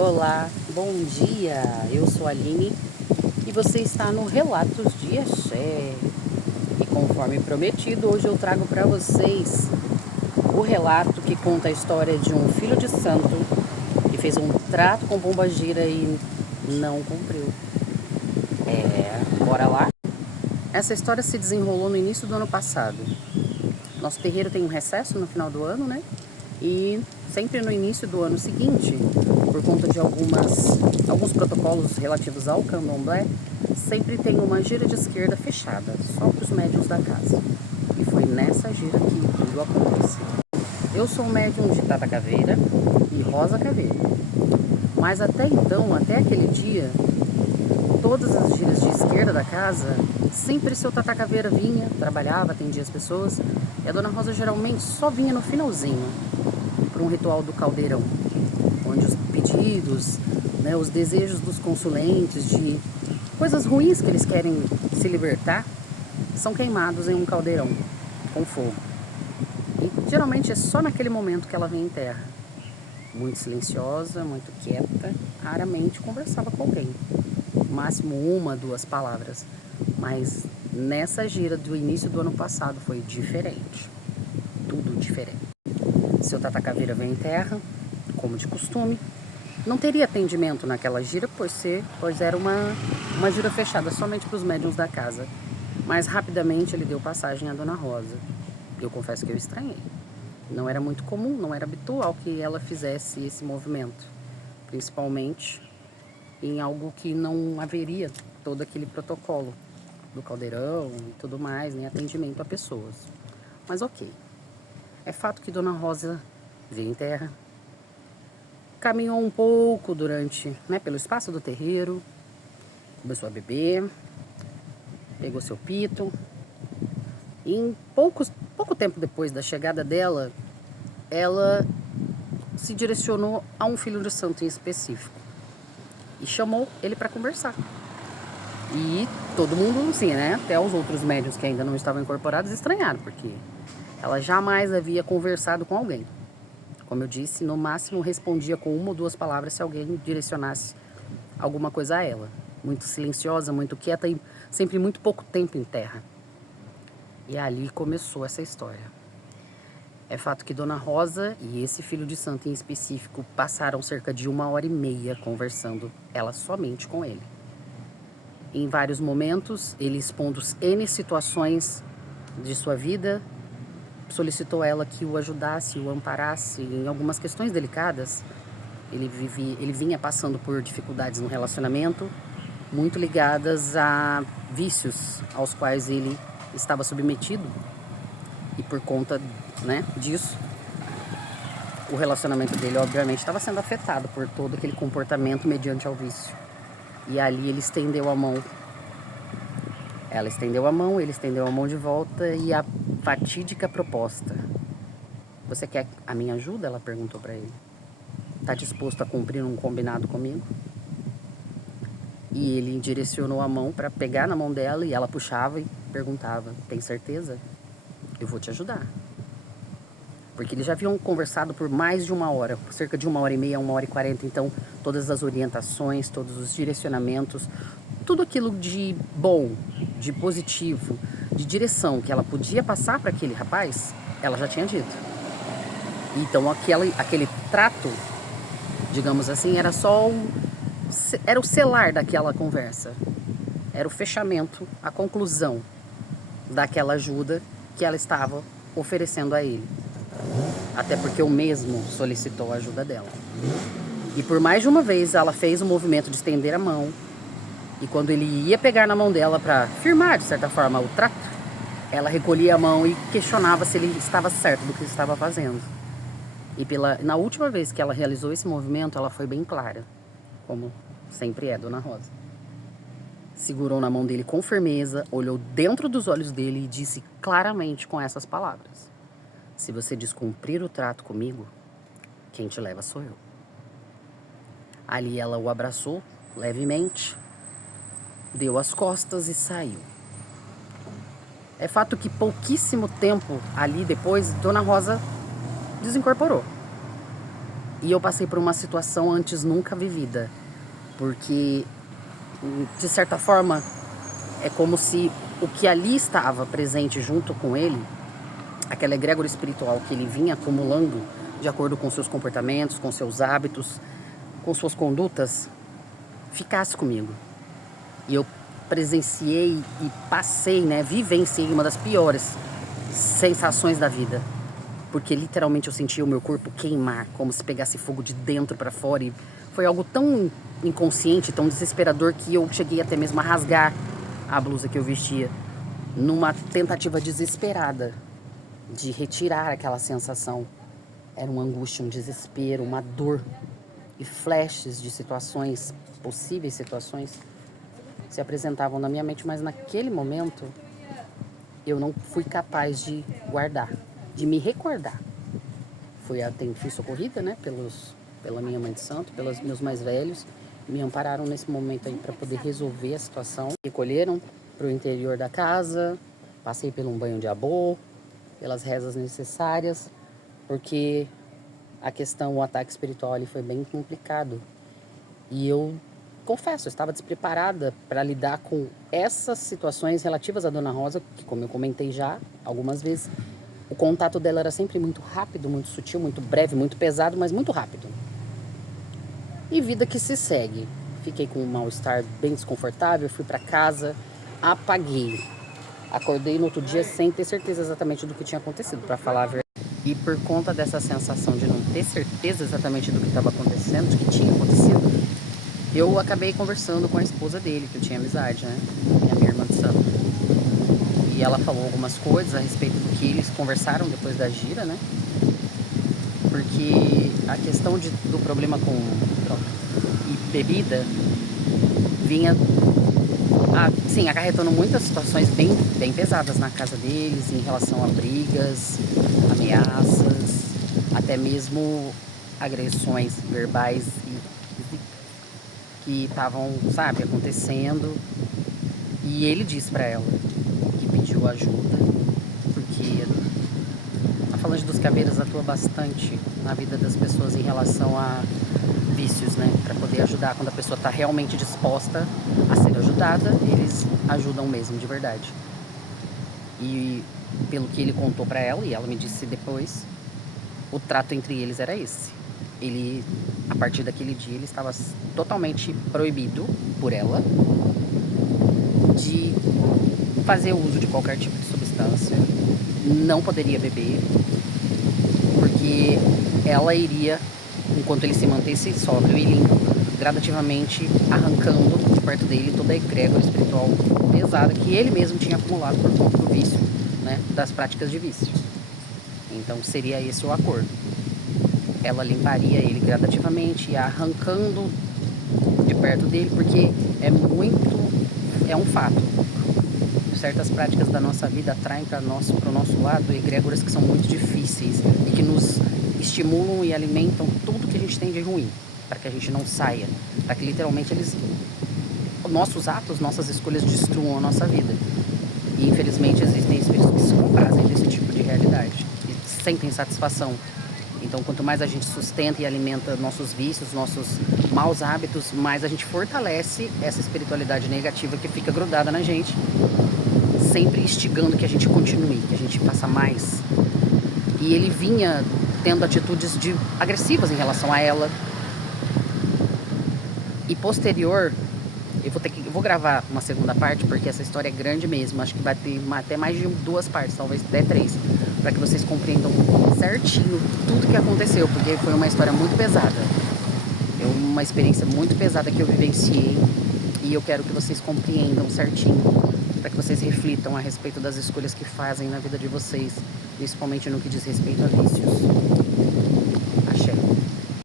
Olá, bom dia, eu sou a Aline e você está no Relatos de Axé. E conforme prometido, hoje eu trago para vocês o relato que conta a história de um filho de santo que fez um trato com pombagira e não cumpriu. Bora lá? Essa história se desenrolou no início do ano passado. Nosso terreiro tem um recesso no final do ano, né? E sempre no início do ano seguinte, por conta de alguns protocolos relativos ao candomblé, sempre tem uma gira de esquerda fechada, só para os médiuns da casa. E foi nessa gira que tudo aconteceu. Eu sou médium de Tata Caveira e Rosa Caveira. Mas até então, até aquele dia, todas as giras de esquerda da casa, sempre seu Tata Caveira vinha, trabalhava, atendia as pessoas, e a Dona Rosa geralmente só vinha no finalzinho, para um ritual do caldeirão, onde os pedidos, né, os desejos dos consulentes de coisas ruins que eles querem se libertar, são queimados em um caldeirão com fogo. E geralmente é só naquele momento que ela vem em terra. Muito silenciosa, muito quieta, raramente conversava com alguém. Máximo uma, duas palavras. Mas nessa gira do início do ano passado foi diferente. Tudo diferente. Seu Tata Caveira vem em terra, como de costume. Não teria atendimento naquela gira, pois era uma gira fechada somente para os médiuns da casa. Mas rapidamente ele deu passagem à Dona Rosa. Eu confesso que eu estranhei. Não era muito comum, não era habitual que ela fizesse esse movimento. Principalmente em algo que não haveria todo aquele protocolo do caldeirão e tudo mais, em atendimento a pessoas. Mas ok. É fato que Dona Rosa veio em terra, caminhou um pouco pelo espaço do terreiro, começou a beber, pegou seu pito, e em pouco tempo depois da chegada dela, ela se direcionou a um filho de santo em específico e chamou ele para conversar. E todo mundo, sim, né? Até os outros médiuns que ainda não estavam incorporados estranharam, porque ela jamais havia conversado com alguém. Como eu disse, no máximo respondia com uma ou duas palavras se alguém direcionasse alguma coisa a ela. Muito silenciosa, muito quieta e sempre muito pouco tempo em terra. E ali começou essa história. É fato que Dona Rosa e esse filho de santo em específico passaram cerca de 1h30 conversando, ela somente com ele. Em vários momentos, ele expondo N situações de sua vida, solicitou a ela que o ajudasse, o amparasse em algumas questões delicadas. Ele vinha passando por dificuldades no relacionamento, muito ligadas a vícios aos quais ele estava submetido. E por conta, né, disso, o relacionamento dele, obviamente, estava sendo afetado por todo aquele comportamento mediante ao vício. E ali ele estendeu a mão. Ela estendeu a mão, ele estendeu a mão de volta e a fatídica proposta. Você quer a minha ajuda? Ela perguntou para ele. Está disposto a cumprir um combinado comigo? E ele direcionou a mão para pegar na mão dela e ela puxava e perguntava: tem certeza? Eu vou te ajudar. Porque eles já haviam conversado por mais de 1 hora, cerca de 1h30, 1h40. Então, todas as orientações, todos os direcionamentos, tudo aquilo de bom, de positivo, de direção que ela podia passar para aquele rapaz, ela já tinha dito. Então, aquele trato, digamos assim, era o selar daquela conversa. Era o fechamento, a conclusão daquela ajuda que ela estava oferecendo a ele. Até porque o mesmo solicitou a ajuda dela. E por mais de uma vez ela fez o movimento de estender a mão. E quando ele ia pegar na mão dela para firmar, de certa forma, o trato, ela recolhia a mão e questionava se ele estava certo do que ele estava fazendo. E na última vez que ela realizou esse movimento, ela foi bem clara, como sempre é, Dona Rosa. Segurou na mão dele com firmeza, olhou dentro dos olhos dele e disse claramente com essas palavras: se você descumprir o trato comigo, quem te leva sou eu. Ali ela o abraçou levemente, deu as costas e saiu. É fato que pouquíssimo tempo ali depois, Dona Rosa desincorporou. E eu passei por uma situação antes nunca vivida, porque, de certa forma, é como se o que ali estava presente junto com ele, aquela egrégora espiritual que ele vinha acumulando de acordo com seus comportamentos, com seus hábitos, com suas condutas, ficasse comigo. E eu presenciei e passei, né, vivenciei uma das piores sensações da vida. Porque literalmente eu sentia o meu corpo queimar, como se pegasse fogo de dentro para fora. E foi algo tão inconsciente, tão desesperador, que eu cheguei até mesmo a rasgar a blusa que eu vestia, numa tentativa desesperada de retirar aquela sensação. Era uma angústia, um desespero, uma dor e flashes de situações, possíveis situações, se apresentavam na minha mente, mas naquele momento eu não fui capaz de guardar, de me recordar. Fui socorrida, né, pela minha mãe de santo, pelos meus mais velhos, me ampararam nesse momento aí para poder resolver a situação. Recolheram para o interior da casa, passei por um banho de abô, pelas rezas necessárias, porque a questão, o ataque espiritual ali foi bem complicado. E eu confesso, eu estava despreparada para lidar com essas situações relativas à Dona Rosa, que, como eu comentei já algumas vezes, o contato dela era sempre muito rápido, muito sutil, muito breve, muito pesado, mas muito rápido. E vida que se segue. Fiquei com um mal-estar bem desconfortável, fui para casa, apaguei. Acordei no outro dia sem ter certeza exatamente do que tinha acontecido, para falar a verdade. E por conta dessa sensação de não ter certeza exatamente do que estava acontecendo, do que tinha acontecido, eu acabei conversando com a esposa dele, que eu tinha amizade, né? A minha irmã de santo. E ela falou algumas coisas a respeito do que eles conversaram depois da gira, né? Porque a questão do problema com droga e bebida vinha, sim, acarretando muitas situações bem pesadas na casa deles, em relação a brigas, ameaças, até mesmo agressões verbais que estavam, sabe, acontecendo. E ele disse pra ela que pediu ajuda, porque a Falange dos Caveiras atua bastante na vida das pessoas em relação a vícios, né? Pra poder ajudar. Quando a pessoa tá realmente disposta a ser ajudada, eles ajudam mesmo, de verdade. E pelo que ele contou pra ela, e ela me disse depois, o trato entre eles era esse. Ele, a partir daquele dia, ele estava totalmente proibido por ela de fazer uso de qualquer tipo de substância, não poderia beber, porque ela iria, enquanto ele se mantesse sóbrio e limpo, gradativamente arrancando de perto dele toda a egrégora espiritual pesada que ele mesmo tinha acumulado por conta do vício, né, das práticas de vício. Então seria esse o acordo. Ela limparia ele gradativamente, ia arrancando de perto dele, porque é um fato. Certas práticas da nossa vida atraem para o nosso lado egrégoras que são muito difíceis e que nos estimulam e alimentam tudo que a gente tem de ruim, para que a gente não saia, para que literalmente nossos atos, nossas escolhas destruam a nossa vida. E infelizmente existem espíritos que se comprazem desse tipo de realidade e sentem satisfação. Então, quanto mais a gente sustenta e alimenta nossos vícios, nossos maus hábitos, mais a gente fortalece essa espiritualidade negativa que fica grudada na gente, sempre instigando que a gente continue, que a gente faça mais. E ele vinha tendo atitudes agressivas em relação a ela. E posterior, eu vou gravar uma segunda parte, porque essa história é grande mesmo. Acho que vai ter até mais de 2 partes, talvez até 3, para que vocês compreendam certinho tudo que aconteceu, porque foi uma história muito pesada. É uma experiência muito pesada que eu vivenciei, e eu quero que vocês compreendam certinho, para que vocês reflitam a respeito das escolhas que fazem na vida de vocês, principalmente no que diz respeito a vícios.